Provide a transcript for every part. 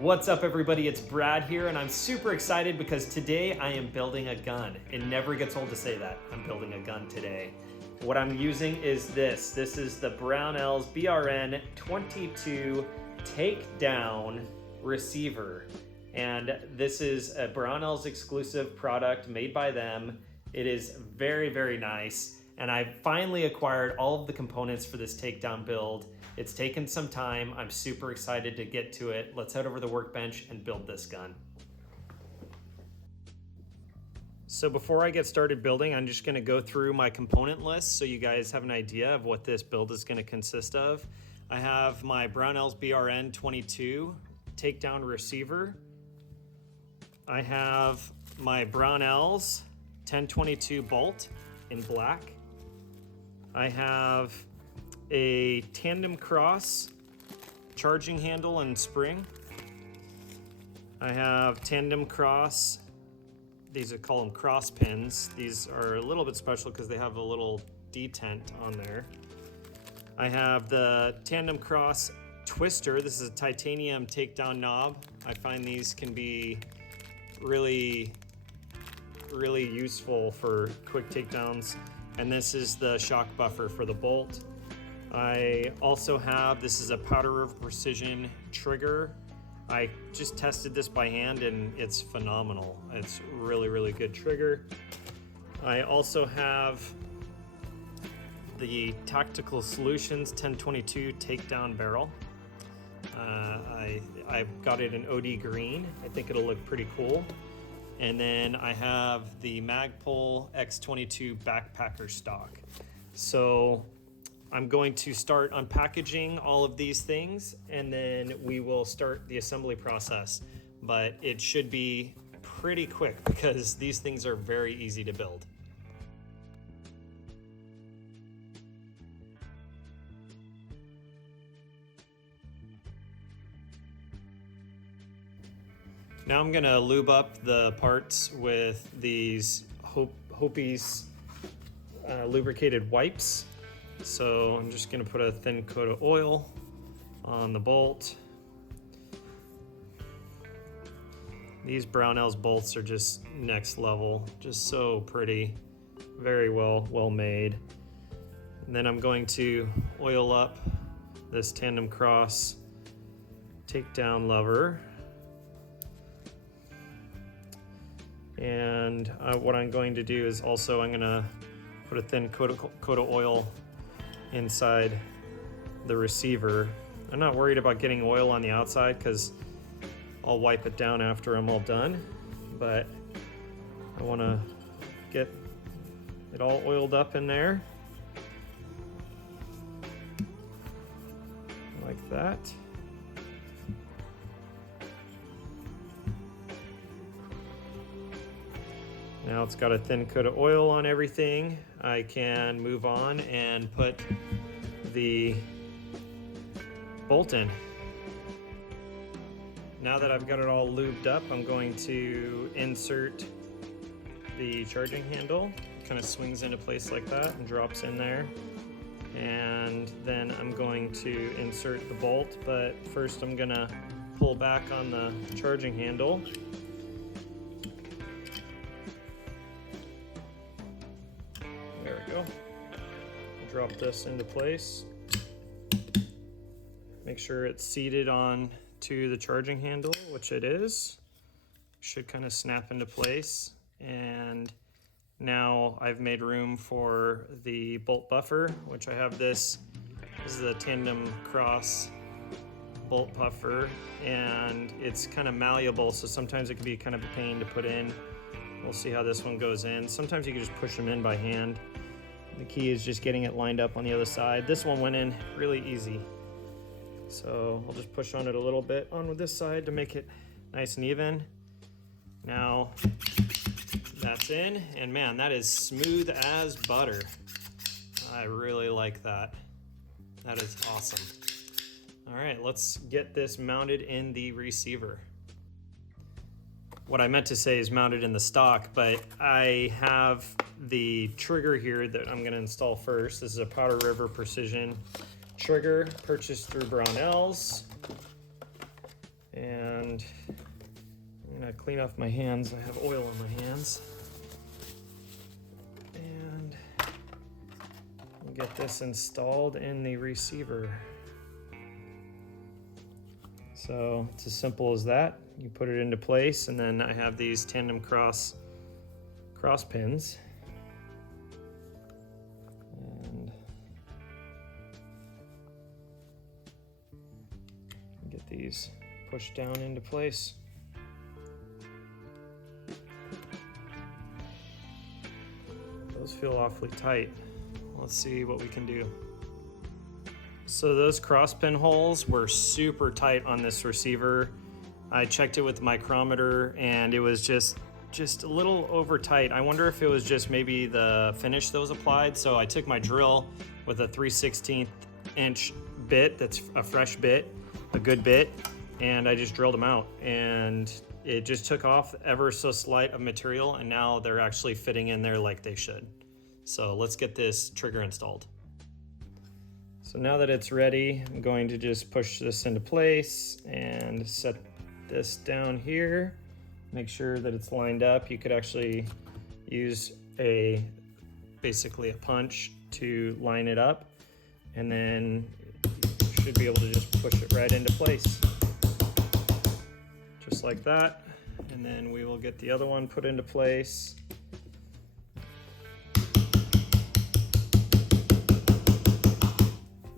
What's up everybody, it's Brad here and I'm super excited because today I am building a gun. It never gets old to say that, I'm building a gun today. What I'm using is this. This is the Brownells BRN-22 Takedown receiver. And this is a Brownells exclusive product made by them. It is very, very nice. And I finally acquired all of the components for this takedown build. It's taken some time. I'm super excited to get to it. Let's head over to the workbench and build this gun. So before I get started building, I'm just gonna go through my component list so you guys have an idea of what this build is gonna consist of. I have my Brownells BRN-22 takedown receiver. I have my Brownells 1022 bolt in black. I have a tandem cross charging handle and spring. I have tandem cross, these are called them cross pins. These are a little bit special because they have a little detent on there. I have the tandem cross twister. This is a titanium takedown knob. I find these can be really useful for quick takedowns. And this is the shock buffer for the bolt. I also have, this is a Powder River Precision trigger. I just tested this by hand and it's phenomenal. It's really good trigger. I also have the Tactical Solutions 1022 takedown barrel. I've got it in OD green. I think it'll look pretty cool. And then I have the Magpul X22 backpacker stock. So I'm going to start unpackaging all of these things and then we will start the assembly process. But it should be pretty quick because these things are very easy to build. Now I'm gonna lube up the parts with these Hopi's lubricated wipes. So I'm just gonna put a thin coat of oil on the bolt. These Brownells bolts are just next level, just so pretty, very well made. And then I'm going to oil up this tandem cross takedown lever. And what I'm going to do is also I'm gonna put a thin coat of oil inside the receiver. I'm not worried about getting oil on the outside because I'll wipe it down after I'm all done, but I want to get it all oiled up in there like that. Now it's got a thin coat of oil on everything. I can move on and put the bolt in. Now that I've got it all lubed up, I'm going to insert the charging handle. It kind of swings into place like that and drops in there. And then I'm going to insert the bolt, but first I'm gonna pull back on the charging handle. There we go. Drop this into place. Make sure it's seated on to the charging handle, which it is. Should kind of snap into place. And now I've made room for the bolt buffer, which I have this. This is a tandem cross bolt buffer, and it's kind of malleable, so sometimes it can be kind of a pain to put in. We'll see how this one goes in. Sometimes you can just push them in by hand. The key is just getting it lined up on the other side. This one went in really easy. So I'll just push on it a little bit on this side to make it nice and even. Now that's in, and man, that is smooth as butter. I really like that. That is awesome. All right, let's get this mounted in the receiver. What I meant to say is mounted in the stock, but I have the trigger here that I'm gonna install first. This is a Powder River Precision trigger purchased through Brownells. And I'm gonna clean off my hands. I have oil on my hands. And we'll get this installed in the receiver. So it's as simple as that. You put it into place, and then I have these tandem cross pins. And get these pushed down into place. Those feel awfully tight. Let's see what we can do. So those cross pin holes were super tight on this receiver. I checked it with the micrometer and it was just a little over tight. I wonder if it was just maybe the finish that was applied. So I took my drill with a 3/16 inch bit, that's a fresh bit, a good bit, and I just drilled them out. And it just took off ever so slight of material, and now they're actually fitting in there like they should. So let's get this trigger installed. So now that it's ready, I'm going to just push this into place and set this down here. Make sure that it's lined up. You could actually use basically a punch to line it up, and then you should be able to just push it right into place. Just like that. And then we will get the other one put into place.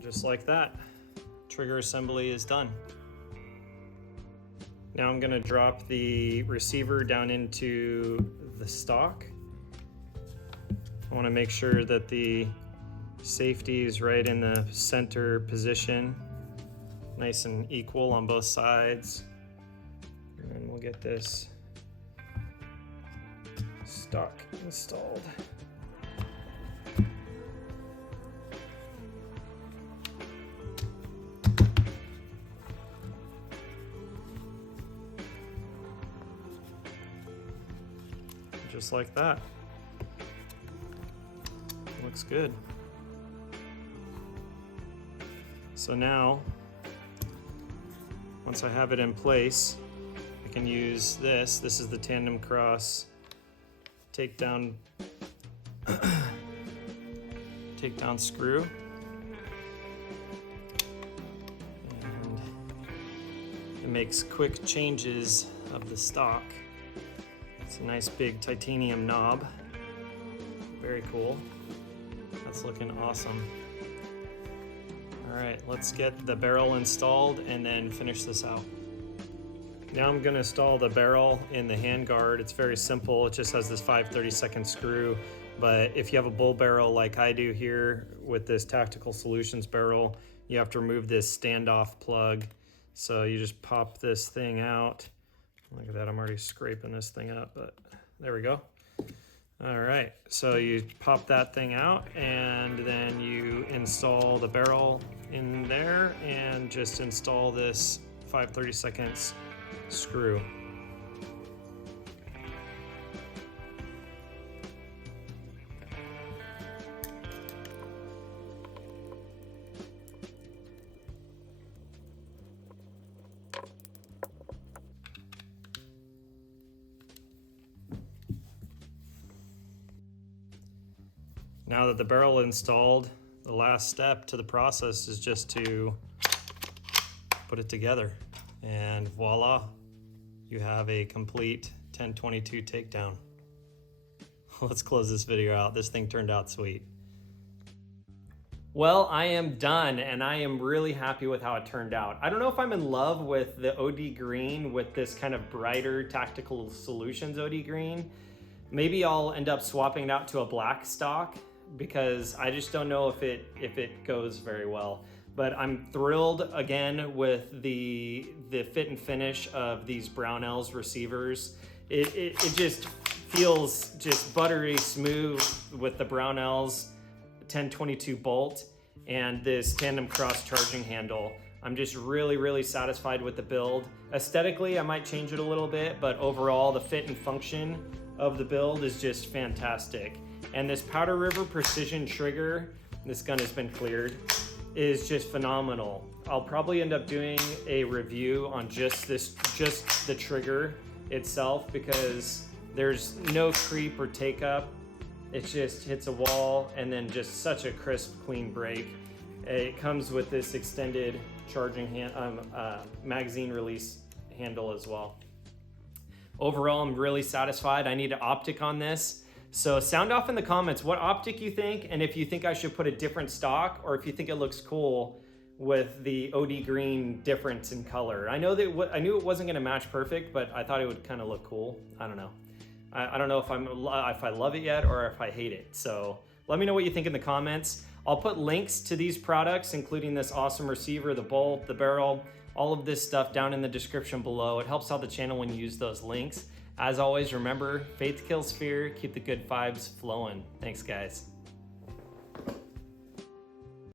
Just like that. Trigger assembly is done. Now I'm gonna drop the receiver down into the stock. I wanna make sure that the safety is right in the center position, nice and equal on both sides. And then we'll get this stock installed. Just like that. Looks good. So now, once I have it in place, I can use this. This is the tandem cross takedown screw. And it makes quick changes of the stock. It's a nice big titanium knob. Very cool. That's looking awesome. All right, let's get the barrel installed and then finish this out. Now I'm gonna install the barrel in the handguard. It's very simple. It just has this 5/32 screw, but if you have a bull barrel like I do here with this Tactical Solutions barrel, you have to remove this standoff plug. So you just pop this thing out. Look at that, I'm already scraping this thing up, but there we go. All right, so you pop that thing out and then you install the barrel in there and just install this 5/32 screw. Now that the barrel installed, the last step to the process is just to put it together. And voila, you have a complete 10/22 takedown. Let's close this video out. This thing turned out sweet. Well, I am done and I am really happy with how it turned out. I don't know if I'm in love with the OD green with this kind of brighter Tactical Solutions OD green. Maybe I'll end up swapping it out to a black stock because I just don't know if it goes very well. But I'm thrilled again with the fit and finish of these Brownells receivers. It just feels just buttery smooth with the Brownells 10/22 bolt and this tandem cross charging handle. I'm just really satisfied with the build. Aesthetically, I might change it a little bit, but overall the fit and function of the build is just fantastic. And this Powder River Precision trigger, this gun has been cleared, is just phenomenal. I'll probably end up doing a review on just the trigger itself, because there's no creep or take up. It just hits a wall and then just such a crisp, clean break. It comes with this extended charging magazine release handle as well. Overall, I'm really satisfied. I need an optic on this. So sound off in the comments what optic you think, and if you think I should put a different stock, or if you think it looks cool with the OD green difference in color. I knew it wasn't gonna match perfect, but I thought it would kind of look cool. I don't know. I don't know if I love it yet or if I hate it. So let me know what you think in the comments. I'll put links to these products, including this awesome receiver, the bolt, the barrel, all of this stuff down in the description below. It helps out the channel when you use those links. As always, remember, faith kills fear. Keep the good vibes flowing. Thanks, guys.